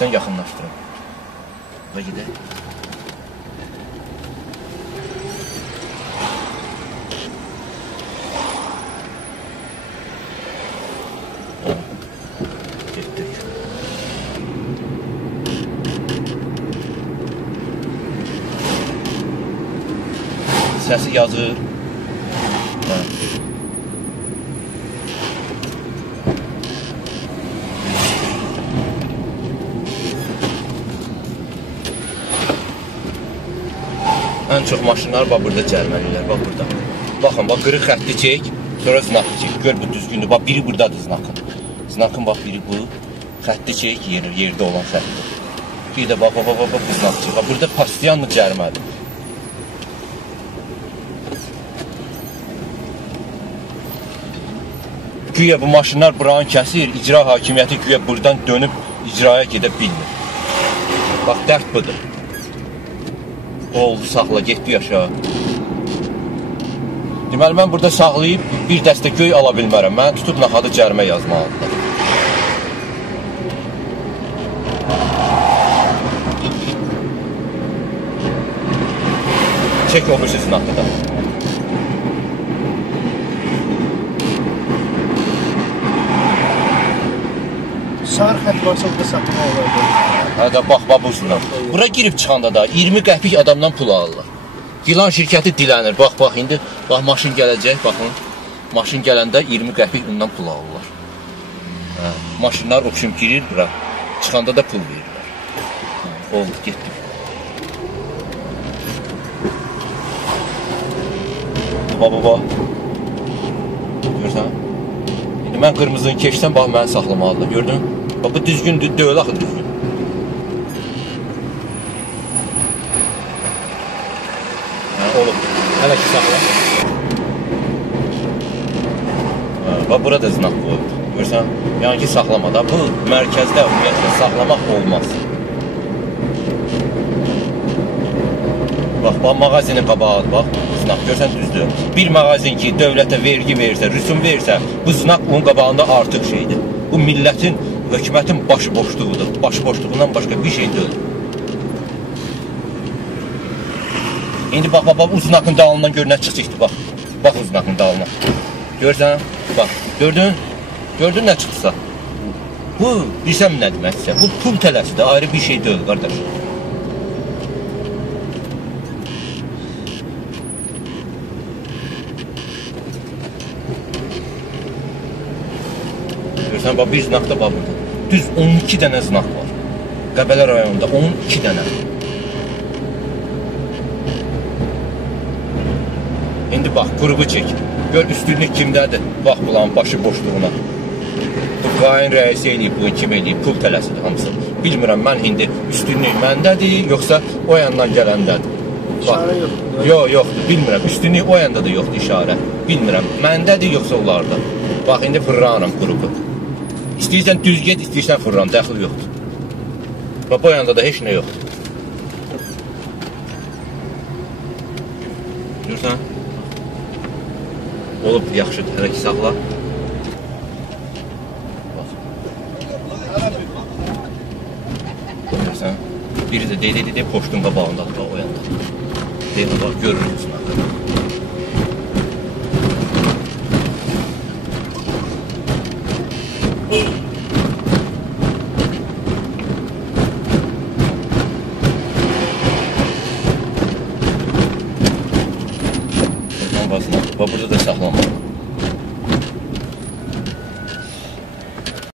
İstəyirsən yaxınlaşdırım. Və gedək. Getdik. Səsi yazır. Ən çox maşınlar bax burada cərməliyirlər, bax burada. Baxın, bax qırıq xətti çək, sonra znakı çək. Gör bu düzgündür, bax biri buradadır znakın. Znakın bax biri bu, xətti çək, yerdə olan xətti. Bir də bax, bu znakı çək. Burada pasiyanlı cərmədir. Güya bu maşınlar buranı kəsir, icra hakimiyyəti güya buradan dönüb icraya gedə bilmir. Bax, dərd budur. Oldu, saxla, getdi yaşa. Deməli, mən burada saxlayıb bir dəstə göy ala bilmərəm. Mən tutub naxadı cərimə yazmalıdır. Çək o birisi znakı da. Sarı xət varsa burada satma olardı. Hə də bax, bu znak. Bura girib çıxanda da 20 qəpik adamdan pul alırlar. Gilan şirkəti dilənir. Bax, indi bax maşın gələcək, baxın. Maşın gələndə 20 qəpik bundan pul alırlar. Hə, maşınlar opşum girir bura. Çıxanda da pul verirlər. Oldu, getdik. Bax. Görürsən? İndi mən qırmızını keçsəm, bax, məni saxlamalıdır. Gördün? Bax, bu düzgündür, deyil axı düzgün. Olub, hələ ki saxla. Bax, burada znak qoyub. Görürsən, yəni ki saxlama da. Bu mərkəzdə ümumiyyətlə saxlamaq olmaz. Bax, mağazinin qabağı, bax, znak. Görürsən, düzdür. Bir mağazin ki, dövlətə vergi verirsə, rüsum verirsə, bu znak onun qabağında artıq şeydir. Bu millətin, hökumətin başıboşluğudur. Başıboşluğundan başqa bir şey deyil. İndi bax, bu znakın dalından gör nə çıxdı, bax. Bax o znakın dalına. Görsən, bax, gördün? Gördün nə çıxdısa? Bu, bilsəm nə deməksə, bu pul tələsidir, ayrı bir şey deyil, qardaş. Görsən, bax, bir znak da bax burada. Düz 12 dənə znak var. Qəbələ rayonunda 12 dənə. İndi bax, qrubu çək. Gör üstünlük kimdədir? Bax, bulanın başı boşluğuna. Bu qayin rəisi eləyib, bugün kim eləyib? Pul tələsidir hamısı. Bilmirəm, mən indi üstünlük məndədir, yoxsa o yandan gələndədir. İşarə yoxdur. Yoxdur, bilmirəm. Üstünlük o yanda da yoxdur işarə. Bilmirəm, məndədir, yoxsa onlarda. Bax, indi fırranım qrubu. İstəyirsən düz get, istəyirsən fırran, dəxil yoxdur. Bax, o yanda da heç nə yoxdur. Görürsən? Olub, yaxşıdır, hələ ki saxla. Görürsən? Biri də deyil, poçtun qabağındadır, o yanda. Deyil, bax, görürürsün. Bax, burada da saxlama.